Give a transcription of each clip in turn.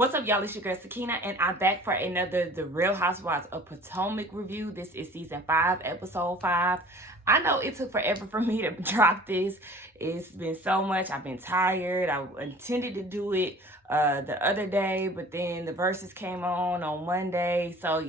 What's up, y'all? It's your girl Sakina, and I'm back for another The Real Housewives of Potomac review. This is season 5, episode 5. I know it took forever for me to drop this. It's been so much. I've been tired. I intended to do it the other day, but then the verses came on Monday. So,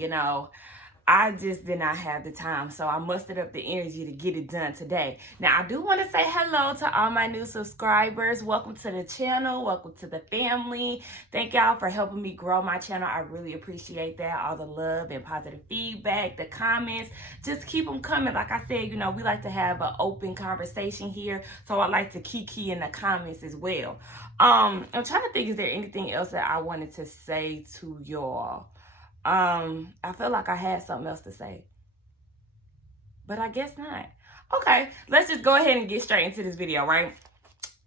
I just did not have the time, so I mustered up the energy to get it done today. Now, I do want to say hello to all my new subscribers. Welcome to the channel. Welcome to the family. Thank y'all for helping me grow my channel. I really appreciate that. All the love and positive feedback, the comments. Just keep them coming. Like I said, we like to have an open conversation here, so I like to kiki in the comments as well. I'm trying to think, is there anything else that I wanted to say to y'all? I feel like I had something else to say, but I guess not. Okay, let's just go ahead and get straight into this video, right?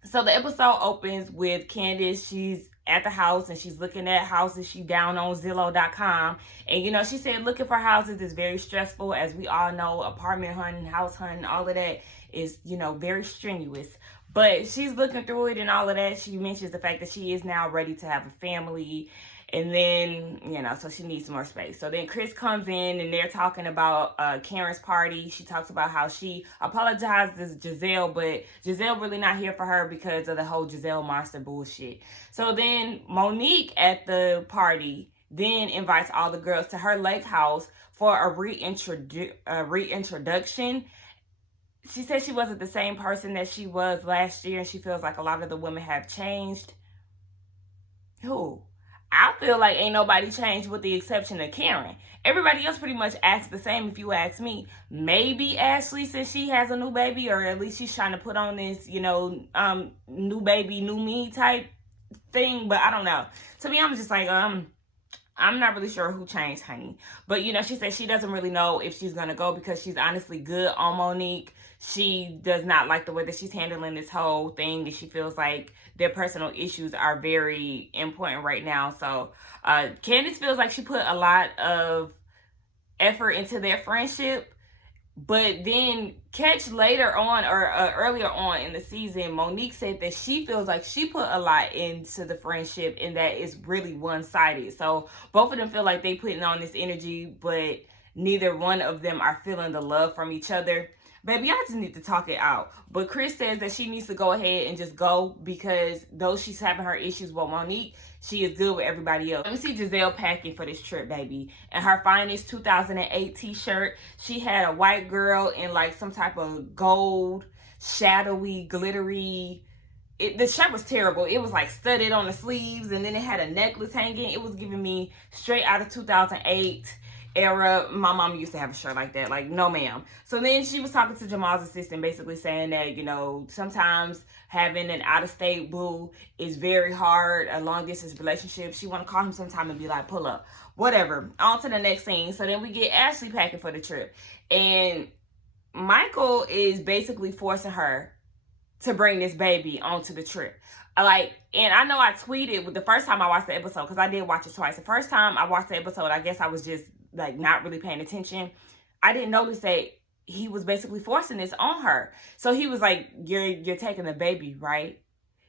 So the episode opens with Candace. She's at the house and she's looking at houses. She down on Zillow.com, and she said looking for houses is very stressful. As we all know, apartment hunting, house hunting, all of that is, very strenuous. But she's looking through it and all of that. She mentions the fact that she is now ready to have a family. And then, so she needs more space. So then Chris comes in and they're talking about Karen's party. She talks about how she apologizes to Giselle, but Giselle really not here for her because of the whole Giselle monster bullshit. So then Monique at the party then invites all the girls to her lake house for a reintroduction. She said she wasn't the same person that she was last year, and she feels like a lot of the women have changed. Who? I feel like ain't nobody changed with the exception of Karen. Everybody else pretty much acts the same if you ask me. Maybe Ashley, since she has a new baby, or at least she's trying to put on this, new baby, new me type thing. But I don't know. To me, I'm just like, I'm not really sure who changed, honey. But, she said she doesn't really know if she's going to go because she's honestly good on Monique. She does not like the way that she's handling this whole thing, and she feels like their personal issues are very important right now. So Candace feels like she put a lot of effort into their friendship. But then catch later on or earlier on in the season, Monique said that she feels like she put a lot into the friendship and that it's really one-sided. So both of them feel like they putting on this energy, but neither one of them are feeling the love from each other. Baby, I just need to talk it out. But Chris says that she needs to go ahead and just go because though she's having her issues with Monique, she is good with everybody else. Let me see Giselle packing for this trip, baby. And her finest 2008 t-shirt. She had a white girl in like some type of gold, shadowy, glittery. The shirt was terrible. It was like studded on the sleeves, and then it had a necklace hanging. It was giving me straight out of 2008 era. My mom used to have a shirt like that. Like, no ma'am. So then she was talking to Jamal's assistant, basically saying that, sometimes having an out-of-state boo is very hard, a long-distance relationship. She want to call him sometime and be like, pull up. Whatever. On to the next scene. So then we get Ashley packing for the trip. And Michael is basically forcing her to bring this baby onto the trip. And I know I tweeted with the first time I watched the episode, because I did watch it twice. The first time I watched the episode, I guess I was just not really paying attention. I didn't notice that he was basically forcing this on her. So he was like, you're taking the baby, right?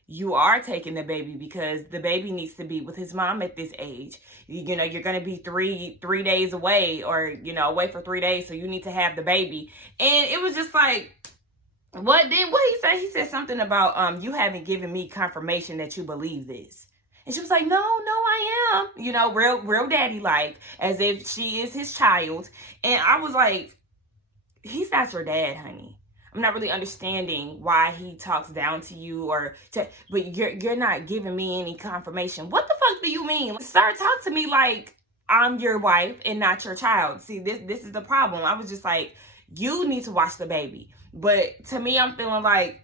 You are taking the baby because the baby needs to be with his mom at this age. You're going to be three days away, or, away for 3 days. So you need to have the baby. And it was just like, what he say? He said something about, you haven't given me confirmation that you believe this. And she was like, no, I am. Real daddy-like, as if she is his child. And I was like, he's not your dad, honey. I'm not really understanding why he talks down to you, but you're not giving me any confirmation. What the fuck do you mean? Sir, talk to me like I'm your wife and not your child. See, this is the problem. I was just like, you need to watch the baby. But to me, I'm feeling like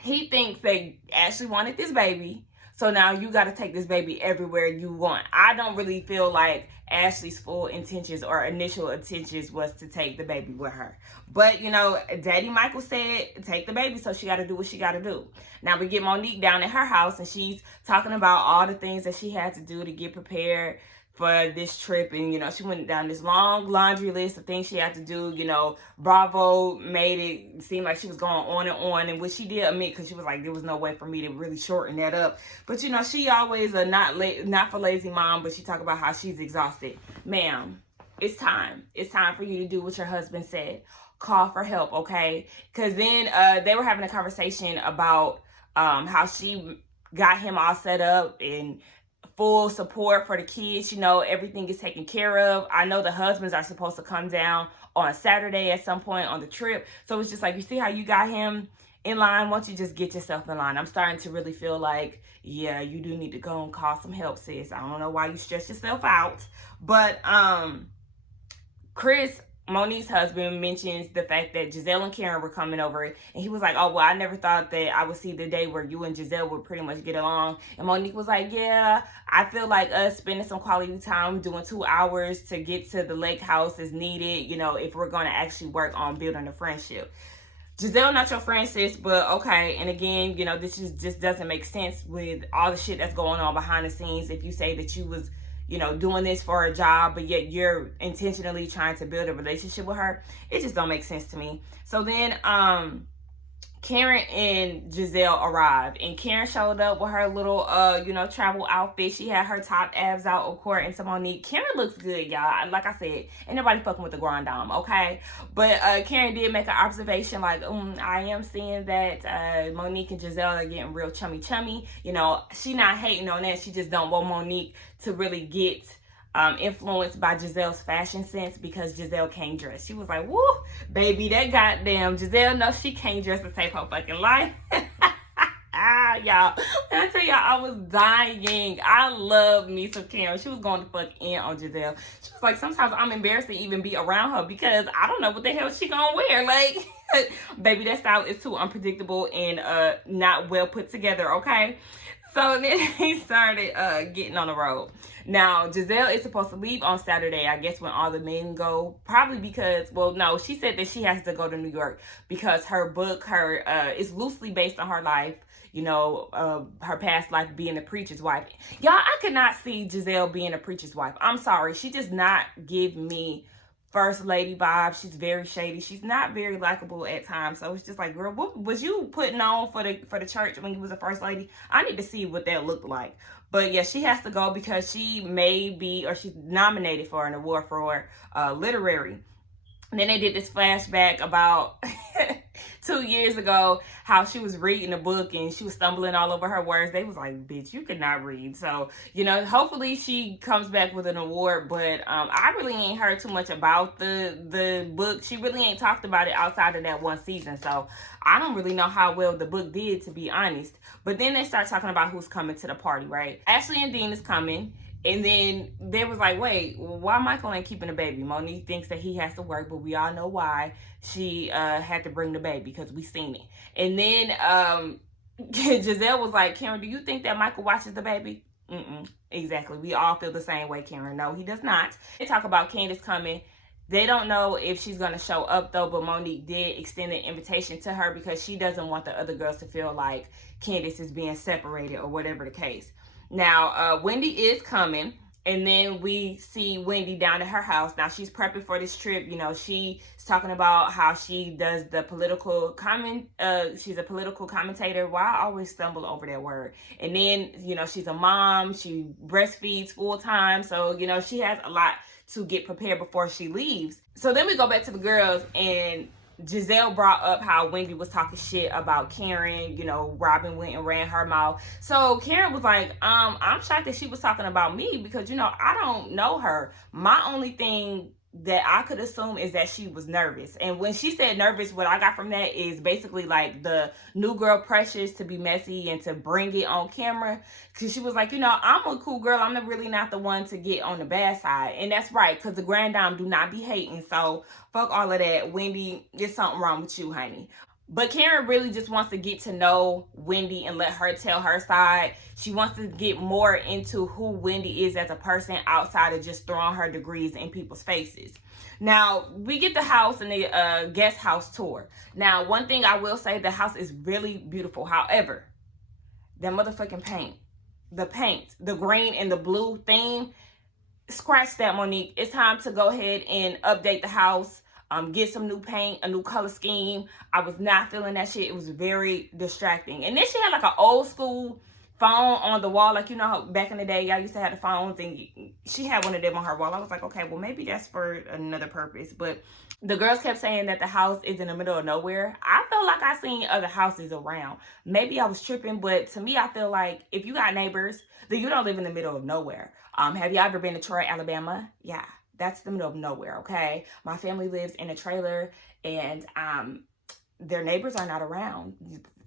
he thinks that Ashley wanted this baby. So now you got to take this baby everywhere you want. I don't really feel like Ashley's full intentions or initial intentions was to take the baby with her. But, Daddy Michael said, take the baby, so she got to do what she got to do. Now we get Monique down at her house, and she's talking about all the things that she had to do to get prepared for this trip. And, you know, she went down this long laundry list of things she had to do. You know, Bravo made it seem like she was going on and on, and which she did admit, because she was like, there was no way for me to really shorten that up. But, you know, she always a not for lazy mom, but she talk about how she's exhausted. Ma'am, it's time. It's time for you to do what your husband said. Call for help, okay? Because then they were having a conversation about how she got him all set up and full support for the kids. You know, everything is taken care of. I know the husbands are supposed to come down on Saturday at some point on the trip. So it's just like, you see how you got him in line? Why don't you just get yourself in line? I'm starting to really feel like, yeah, you do need to go and call some help, sis. I don't know why you stress yourself out. But Chris, Monique's husband, mentions the fact that Giselle and Karen were coming over, and he was like, oh, well, I never thought that I would see the day where you and Giselle would pretty much get along. And Monique was like, yeah, I feel like us spending some quality time doing 2 hours to get to the lake house is needed, you know, if we're going to actually work on building a friendship. Giselle, not your friend, sis, but okay. And again, you know, this just doesn't make sense with all the shit that's going on behind the scenes. If you say that you was, you know, doing this for a job, but yet you're intentionally trying to build a relationship with her, it just don't make sense to me. So then Karen and Giselle arrived, and Karen showed up with her little you know, travel outfit. She had her top abs out, of course, and some Monique. Karen looks good, y'all. Like I said, ain't nobody fucking with the grand dame, okay? But Karen did make an observation, like, I am seeing that Monique and Giselle are getting real chummy. You know, she not hating on that. She just don't want Monique to really get influenced by Giselle's fashion sense, because Giselle can't dress. She was like, woo, baby, that goddamn Giselle knows she can't dress to save her fucking life. Y'all, when I tell y'all, I was dying. I love me some Karen. She was going to fuck in on Giselle. She was like, sometimes I'm embarrassed to even be around her because I don't know what the hell she gonna wear. Like, baby, that style is too unpredictable and not well put together, okay? So then he started getting on the road. Now, Giselle is supposed to leave on Saturday, I guess, when all the men go. Probably because, well, no, she said that she has to go to New York because her book, is loosely based on her life. You know, her past life being a preacher's wife. Y'all, I could not see Giselle being a preacher's wife. I'm sorry. She does not give me first lady vibes. She's very shady. She's not very likable at times. So it's just like, girl, what was you putting on for the church when you was a first lady? I need to see what that looked like. But yeah, she has to go because she may be, or she's nominated for an award for literary. And then they did this flashback about 2 years ago, how she was reading a book and she was stumbling all over her words. They was like, bitch, you could not read. So, you know, hopefully she comes back with an award. But I really ain't heard too much about the book. She really ain't talked about it outside of that one season. So I don't really know how well the book did, to be honest. But then they start talking about who's coming to the party, right? Ashley and Dean is coming. And then they was like, wait, why Michael ain't keeping the baby? Monique thinks that he has to work, but we all know why she had to bring the baby, because we seen it. And then Giselle was like, Karen, do you think that Michael watches the baby? Exactly. We all feel the same way, Karen. No, he does not. They talk about Candace coming. They don't know if she's going to show up, though, but Monique did extend an invitation to her because she doesn't want the other girls to feel like Candace is being separated or whatever the case. Now, Wendy is coming, and then we see Wendy down at her house. Now, she's prepping for this trip. You know, she's talking about how she does the political comment. She's a political commentator. Why I always stumble over that word. And then, you know, she's a mom. She breastfeeds full time. So, you know, she has a lot to get prepared before she leaves. So then we go back to the girls, and Giselle brought up how Wendy was talking shit about Karen. You know, Robin went and ran her mouth. So Karen was like, I'm shocked that she was talking about me because, you know, I don't know her. My only thing that I could assume is that she was nervous. And when she said nervous, what I got from that is basically like the new girl pressures to be messy and to bring it on camera. Because she was like, you know, I'm a cool girl. I'm really not the one to get on the bad side. And that's right, because the grand dame do not be hating. So fuck all of that. Wendy, there's something wrong with you, honey. But Karen really just wants to get to know Wendy and let her tell her side. She wants to get more into who Wendy is as a person outside of just throwing her degrees in people's faces. Now, we get the house and the guest house tour. Now, one thing I will say, the house is really beautiful. However, that motherfucking paint, the green and the blue theme, scratch that, Monique. It's time to go ahead and update the house. Get some new paint, a new color scheme. I was not feeling that shit. It was very distracting. And then she had like an old school phone on the wall. Like, you know how back in the day, y'all used to have the phones, and she had one of them on her wall. I was like, okay, well, maybe that's for another purpose. But the girls kept saying that the house is in the middle of nowhere. I felt like I seen other houses around. Maybe I was tripping, but to me, I feel like if you got neighbors, then you don't live in the middle of nowhere. Have you ever been to Troy, Alabama? Yeah. That's the middle of nowhere, okay? My family lives in a trailer, and their neighbors are not around.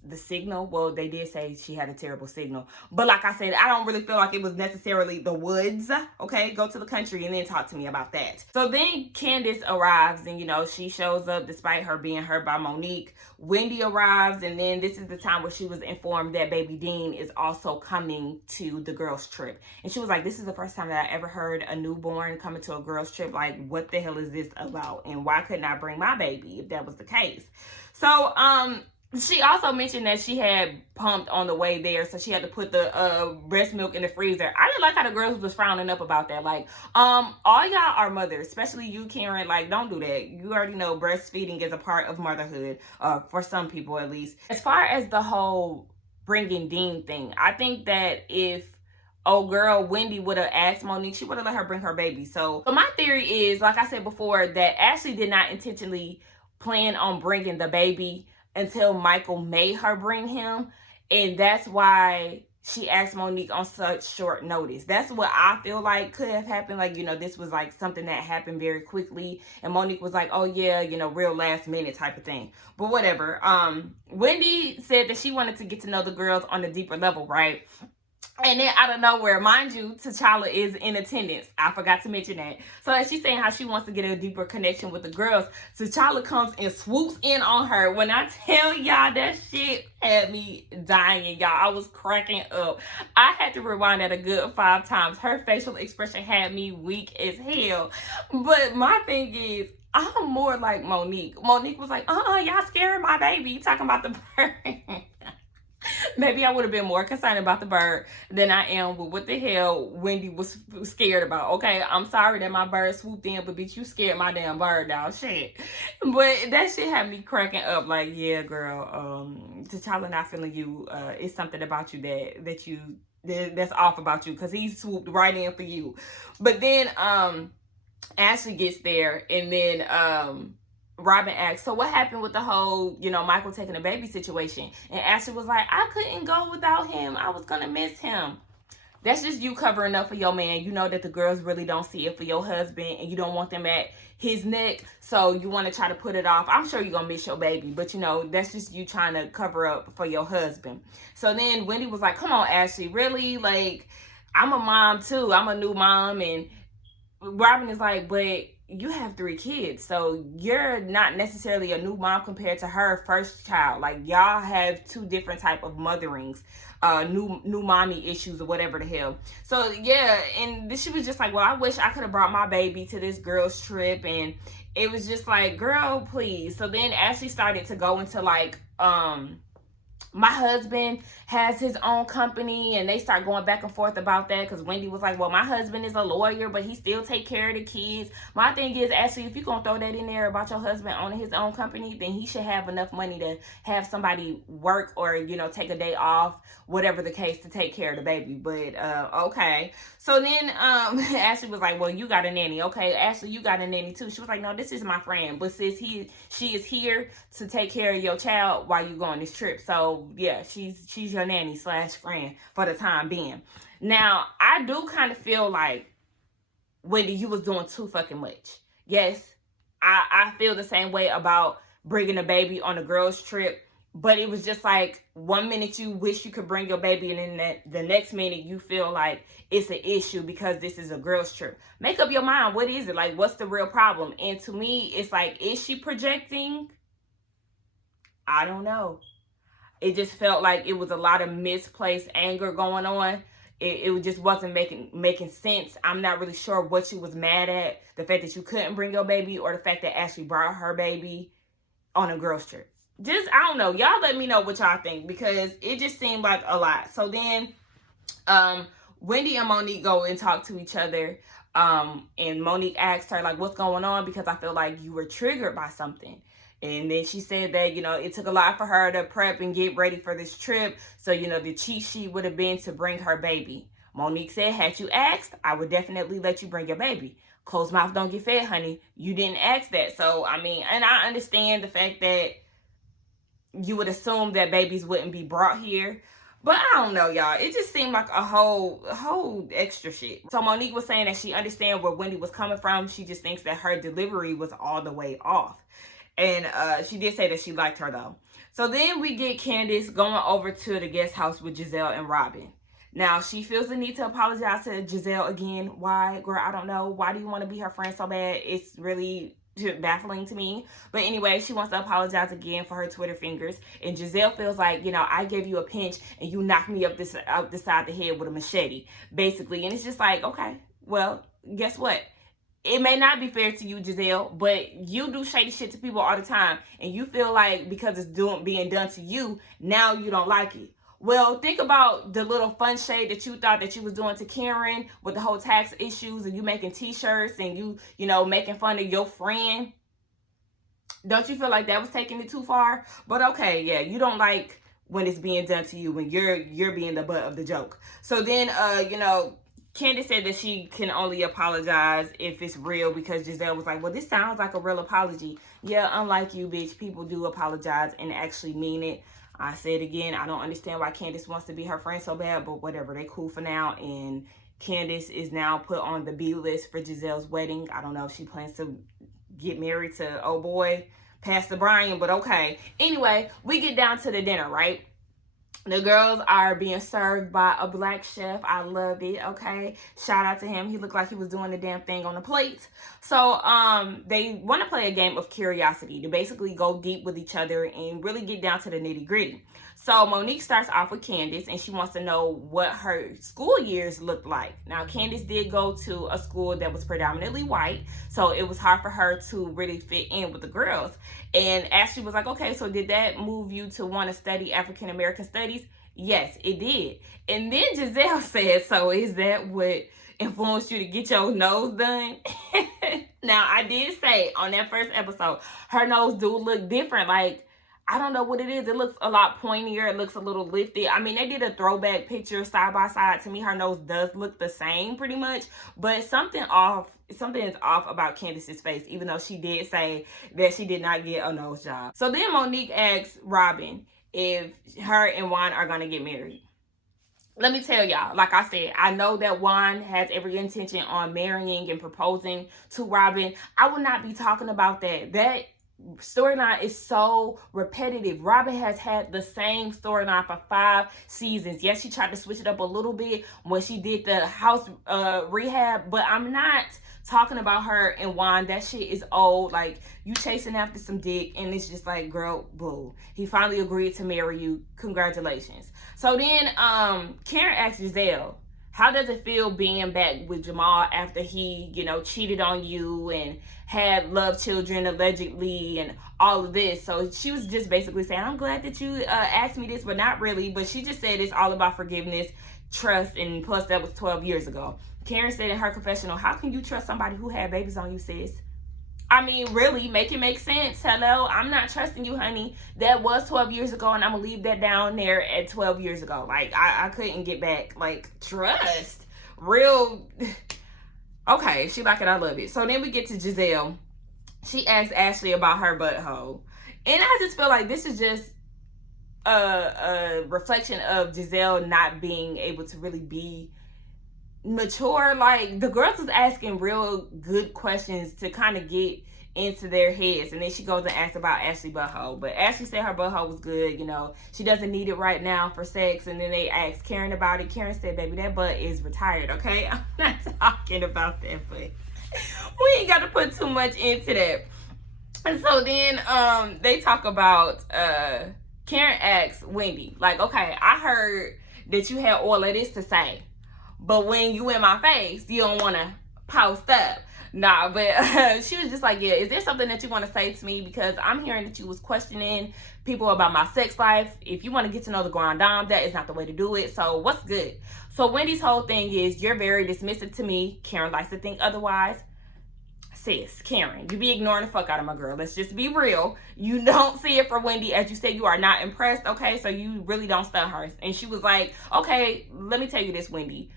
The signal, well, they did say she had a terrible signal. But like I said, I don't really feel like it was necessarily the woods, okay? Go to the country and then talk to me about that. So then Candace arrives, and, you know, she shows up despite her being hurt by Monique. Wendy arrives, and then this is the time where she was informed that baby Dean is also coming to the girls' trip. And she was like, this is the first time that I ever heard a newborn coming to a girls' trip. Like, what the hell is this about? And why couldn't I bring my baby if that was the case? So, she also mentioned that she had pumped on the way there, so she had to put the breast milk in the freezer. I didn't like how the girls was frowning up about that. Like, all y'all are mothers, especially you, Karen. Like, don't do that. You already know breastfeeding is a part of motherhood, for some people at least. As far as the whole bringing Dean thing, I think that if old girl Wendy would have asked Monique, she would have let her bring her baby. So my theory is, like I said before, that Ashley did not intentionally plan on bringing the baby until Michael made her bring him. And that's why she asked Monique on such short notice. That's what I feel like could have happened. Like, you know, this was like something that happened very quickly. And Monique was like, oh yeah, you know, real last minute type of thing. But whatever. Wendy said that she wanted to get to know the girls on a deeper level, right? And then out of nowhere, mind you, T'Challa is in attendance. I forgot to mention that. So as she's saying how she wants to get a deeper connection with the girls, T'Challa comes and swoops in on her. When I tell y'all, that shit had me dying, y'all. I was cracking up. I had to rewind that a good 5 times. Her facial expression had me weak as hell. But my thing is, I'm more like Monique. Monique was like, y'all scaring my baby. Talking about the bird. Maybe I would have been more concerned about the bird than I am with what the hell Wendy was scared about. Okay, I'm sorry that my bird swooped in, but bitch, you scared my damn bird, dog. Shit. But that shit had me cracking up. Like, yeah, girl, T'Challa not feeling you. It's something about you that's off about you, because he swooped right in for you. But then Ashley gets there, and then Robin asked, so what happened with the whole, you know, Michael taking a baby situation? And Ashley was like, I couldn't go without him. I was going to miss him. That's just you covering up for your man. You know that the girls really don't see it for your husband, and you don't want them at his neck. So you want to try to put it off. I'm sure you're going to miss your baby, but you know, that's just you trying to cover up for your husband. So then Wendy was like, come on, Ashley, really? Like, I'm a mom too. I'm a new mom. And Robin is like, but you have 3 kids, so you're not necessarily a new mom compared to her first child. Like, y'all have 2 different type of motherings, new mommy issues or whatever the hell. So yeah, and she was just like, well, I wish I could have brought my baby to this girl's trip. And it was just like, girl, please. So then Ashley started to go into like, my husband has his own company, and they start going back and forth about that, because Wendy was like, well, my husband is a lawyer, but he still take care of the kids. My thing is, Ashley, if you're going to throw that in there about your husband owning his own company, then he should have enough money to have somebody work or, you know, take a day off, whatever the case, to take care of the baby. But, okay. So then Ashley was like, well, you got a nanny. Okay, Ashley, you got a nanny too. She was like, no, this is my friend. But sis, she is here to take care of your child while you go on this trip. So yeah, she's your nanny / friend for the time being. Now, I do kind of feel like, Wendy, you was doing too fucking much. Yes, I feel the same way about bringing a baby on a girl's trip. But it was just like, one minute you wish you could bring your baby, and then the next minute you feel like it's an issue because this is a girl's trip. Make up your mind. What is it? Like, what's the real problem? And to me, it's like, is she projecting? I don't know. It just felt like it was a lot of misplaced anger going on. It just wasn't making sense. I'm not really sure what she was mad at. The fact that you couldn't bring your baby, or the fact that Ashley brought her baby on a girl's trip. Just, I don't know. Y'all let me know what y'all think, because it just seemed like a lot. So then Wendy and Monique go and talk to each other. And Monique asked her, like, what's going on? Because I feel like you were triggered by something. And then she said that, you know, it took a lot for her to prep and get ready for this trip. So, you know, the cheat sheet would have been to bring her baby. Monique said, had you asked, I would definitely let you bring your baby. Closed mouth don't get fed, honey. You didn't ask that. So, I mean, and I understand the fact that you would assume that babies wouldn't be brought here. But I don't know, y'all. It just seemed like a whole extra shit. So Monique was saying that she understands where Wendy was coming from. She just thinks that her delivery was all the way off. And she did say that she liked her, though. So then we get Candace going over to the guest house with Giselle and Robin. Now, she feels the need to apologize to Giselle again. Why? Girl, I don't know. Why do you want to be her friend so bad? It's really baffling to me. But anyway, she wants to apologize again for her Twitter fingers. And Giselle feels like, you know, I gave you a pinch and you knocked me up the side of the head with a machete, basically. And it's just like, okay, well, guess what? It may not be fair to you, Giselle, but you do shady shit to people all the time. And you feel like because it's being done to you, now you don't like it. Well, think about the little fun shade that you thought that you was doing to Karen with the whole tax issues and you making t-shirts and you know, making fun of your friend. Don't you feel like that was taking it too far? But okay, yeah, you don't like when it's being done to you, when you're being the butt of the joke. So then, you know, Candace said that she can only apologize if it's real because Giselle was like, well, this sounds like a real apology. Yeah, unlike you, bitch, people do apologize and actually mean it. I said again, I don't understand why Candace wants to be her friend so bad, but whatever, they cool for now. And Candace is now put on the B list for Giselle's wedding. I don't know if she plans to get married to, oh boy, Pastor Brian, but okay. Anyway, we get down to the dinner, right? The girls are being served by a black chef. I love it, okay? Shout out to him. He looked like he was doing the damn thing on the plate. So, they want to play a game of curiosity to basically go deep with each other and really get down to the nitty-gritty. So, Monique starts off with Candace, and she wants to know what her school years looked like. Now, Candace did go to a school that was predominantly white, so it was hard for her to really fit in with the girls. And Ashley was like, okay, so did that move you to want to study African American studies? Yes, it did. And then Giselle said, so is that what influenced you to get your nose done? Now, I did say on that first episode, her nose do look different. Like, I don't know what it is. It looks a lot pointier. It looks a little lifted. I mean, they did a throwback picture side by side. To me, her nose does look the same pretty much. But something is off about Candace's face, even though she did say that she did not get a nose job. So then Monique asks Robin if her and Juan are going to get married. Let me tell y'all, like I said, I know that Juan has every intention on marrying and proposing to Robin. I will not be talking about that. That storyline is so repetitive. Robin has had the same storyline for 5 seasons. Yes, she tried to switch it up a little bit when she did the house rehab, but I'm not talking about her and Juan. That shit is old. Like, you chasing after some dick and it's just like, girl, boo. He finally agreed to marry you. Congratulations. So then Karen asked Giselle, how does it feel being back with Jamal after he, you know, cheated on you and had love children allegedly and all of this? So she was just basically saying, I'm glad that you asked me this, but not really. But she just said it's all about forgiveness, trust, and plus that was 12 years ago. Karen said in her confessional, how can you trust somebody who had babies on you, sis? I mean, really, make it make sense. Hello, I'm not trusting you, honey. That was 12 years ago, and I'm going to leave that down there at 12 years ago. Like, I couldn't get back. Like, trust. Real. Okay, she like it. I love it. So then we get to Giselle. She asks Ashley about her butthole. And I just feel like this is just a reflection of Giselle not being able to really be mature. Like, the girls was asking real good questions to kind of get into their heads, and then she goes and asks about Ashley butthole. But Ashley said her butthole was good, you know, she doesn't need it right now for sex. And then they asked Karen about it. Karen said, baby, that butt is retired, okay? I'm not talking about that, but we ain't got to put too much into that. And so then they talk about Karen asks Wendy, like, okay, I heard that you had all of this to say, but when you in my face, you don't want to post up. Nah, but she was just like, yeah, is there something that you want to say to me? Because I'm hearing that you was questioning people about my sex life. If you want to get to know the grand dame, that is not the way to do it. So what's good? So Wendy's whole thing is, you're very dismissive to me. Karen likes to think otherwise. Sis, Karen, you be ignoring the fuck out of my girl. Let's just be real. You don't see it for Wendy. As you said, you are not impressed, okay? So you really don't stun her. And she was like, okay, let me tell you this, Wendy.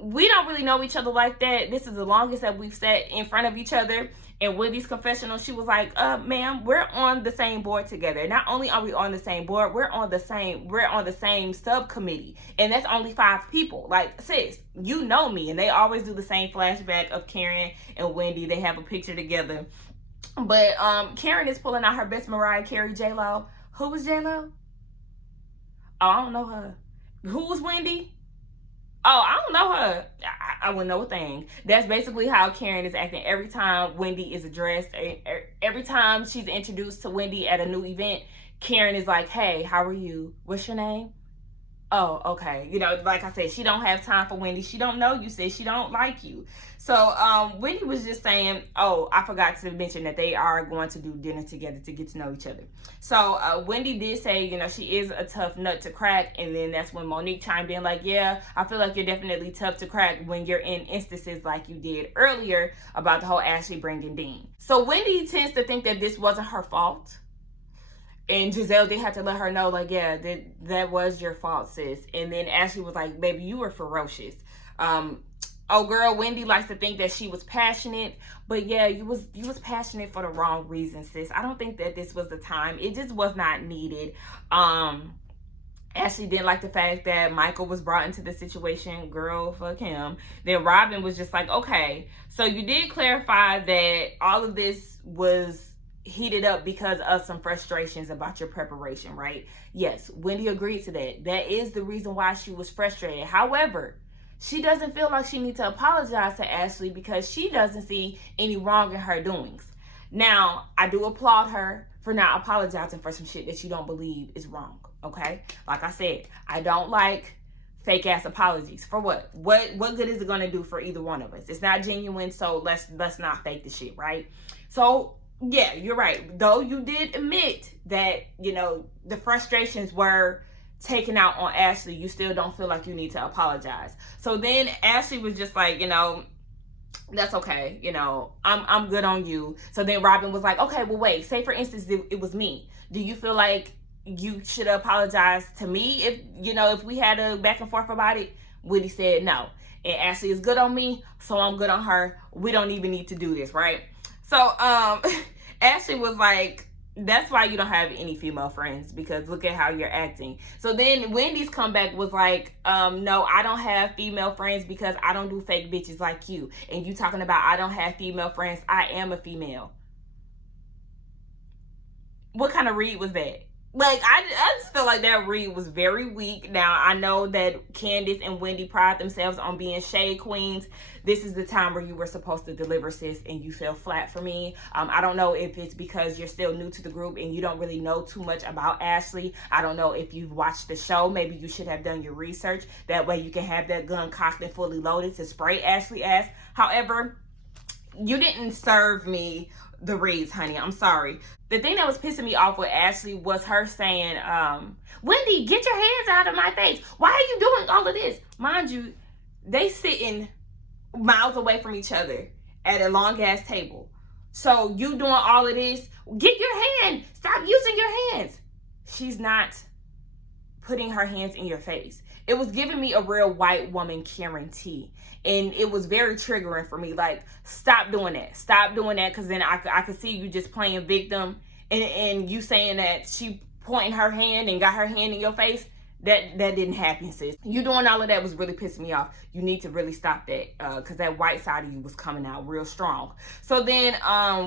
We don't really know each other like that. This is the longest that we've sat in front of each other. And Wendy's confessional, she was like, ma'am, we're on the same board together. Not only are we on the same board, we're on the same subcommittee. And that's only 5 people. Like, sis, you know me. And they always do the same flashback of Karen and Wendy. They have a picture together. But Karen is pulling out her best Mariah Carey J-Lo. Who was J-Lo? Oh, I don't know her. Who was Wendy? Oh, I don't know her. I wouldn't know a thing. That's basically how Karen is acting every time Wendy is addressed. Every time she's introduced to Wendy at a new event, Karen is like, hey, how are you? What's your name? Oh, okay. You know, like I said, she don't have time for Wendy. She don't know you, sis. She don't like you. So Wendy was just saying, oh, I forgot to mention that they are going to do dinner together to get to know each other. So Wendy did say, you know, she is a tough nut to crack. And then that's when Monique chimed in like, yeah, I feel like you're definitely tough to crack when you're in instances like you did earlier about the whole Ashley bringing Dean. So Wendy tends to think that this wasn't her fault. And Giselle did have to let her know, like, yeah, that was your fault, sis. And then Ashley was like, baby, you were ferocious. Oh, girl, Wendy likes to think that she was passionate. But, yeah, you was passionate for the wrong reason, sis. I don't think that this was the time. It just was not needed. Ashley didn't like the fact that Michael was brought into the situation. Girl, fuck him. Then Robin was just like, okay. So you did clarify that all of this was heated up because of some frustrations about your preparation, right? Yes, Wendy agreed to that. That is the reason why she was frustrated. However, she doesn't feel like she needs to apologize to Ashley because she doesn't see any wrong in her doings. Now, I do applaud her for not apologizing for some shit that you don't believe is wrong, okay? Like I said, I don't like fake ass apologies. For what? What good is it gonna do for either one of us? It's not genuine, so let's not fake the shit, right? So yeah, you're right. Though you did admit that, you know, the frustrations were taken out on Ashley, you still don't feel like you need to apologize. So then Ashley was just like, you know, that's okay. You know, I'm good on you. So then Robin was like, okay, well, wait, say for instance, it was me. Do you feel like you should apologize to me if, you know, if we had a back and forth about it? Woody said no. And Ashley is good on me, so I'm good on her. We don't even need to do this, right? So Ashley was like, that's why you don't have any female friends, because look at how you're acting. So then Wendy's comeback was like, no, I don't have female friends because I don't do fake bitches like you. And you talking about I don't have female friends. I am a female. What kind of read was that? Like, I just feel like that read was very weak. Now, I know that Candace and Wendy pride themselves on being shade queens. This is the time where you were supposed to deliver, sis, and you fell flat for me. I don't know if it's because you're still new to the group and you don't really know too much about Ashley. I don't know if you've watched the show. Maybe you should have done your research. That way you can have that gun cocked and fully loaded to spray Ashley ass. However, you didn't serve me the reads, honey. I'm sorry. The thing that was pissing me off with Ashley was her saying, Wendy, get your hands out of my face. Why are you doing all of this? Mind you, they sitting miles away from each other at a long ass table. So you doing all of this, get your hand. Stop using your hands. She's not putting her hands in your face. It was giving me a real white woman Karen T. And it was very triggering for me. Like, stop doing that. Stop doing that, because then I could see you just playing victim. And you saying that she pointing her hand and got her hand in your face. That didn't happen, sis. You doing all of that was really pissing me off. You need to really stop that, because that white side of you was coming out real strong. So then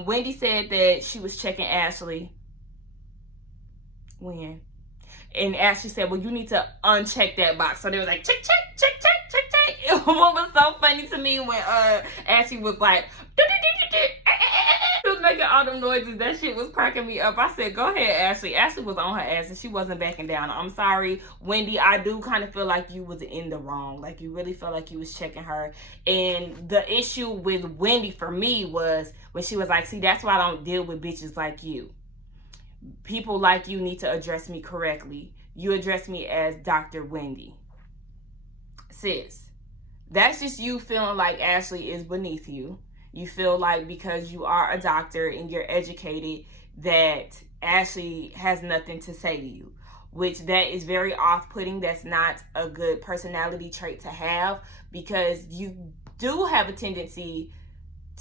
Wendy said that she was checking Ashley. When? And Ashley said, well, you need to uncheck that box. So they was like, check, check, check, check, check, check. What was so funny to me when Ashley was like, she was making all them noises. That shit was cracking me up. I said, go ahead, Ashley. Ashley was on her ass and she wasn't backing down. I'm sorry, Wendy. I do kind of feel like you was in the wrong. Like, you really felt like you was checking her. And the issue with Wendy for me was when she was like, see, that's why I don't deal with bitches like you. People like you need to address me correctly. You address me as Dr. Wendy. Sis, that's just you feeling like Ashley is beneath you. You feel like because you are a doctor and you're educated that Ashley has nothing to say to you, which that is very off-putting. That's not a good personality trait to have, because you do have a tendency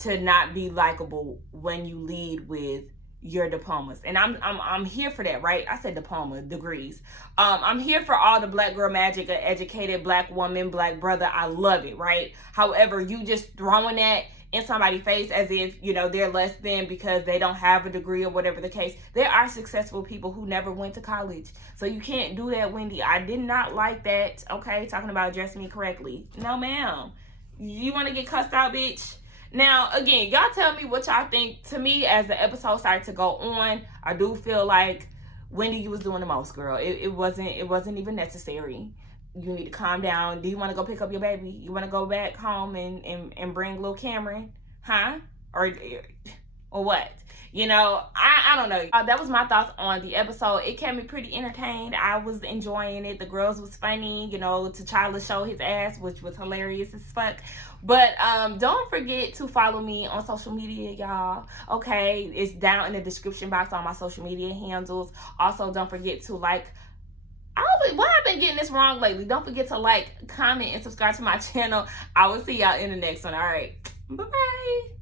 to not be likable when you lead with your diplomas. And I'm here for that, right? I said diploma, degrees. I'm here for all the black girl magic, an educated black woman, black brother. I love it, right? However, you just throwing that in somebody's face as if, you know, they're less than because they don't have a degree or whatever the case. There are successful people who never went to college. So you can't do that, Wendy. I did not like that, okay? Talking about addressing me correctly. No, ma'am. You want to get cussed out, bitch? Now, again, y'all tell me what y'all think. To me, as the episode started to go on, I do feel like, Wendy, you was doing the most, girl. It wasn't even necessary. You need to calm down. Do you want to go pick up your baby? You want to go back home and bring little Cameron? Huh? Or what? You know, I don't know. That was my thoughts on the episode. It kept me pretty entertained. I was enjoying it. The girls was funny. You know, T'Challa showed his ass, which was hilarious as fuck. But don't forget to follow me on social media, y'all. Okay, it's down in the description box on my social media handles. Also, don't forget to like. Why I've been getting this wrong lately? Don't forget to like, comment, and subscribe to my channel. I will see y'all in the next one. All right, bye bye.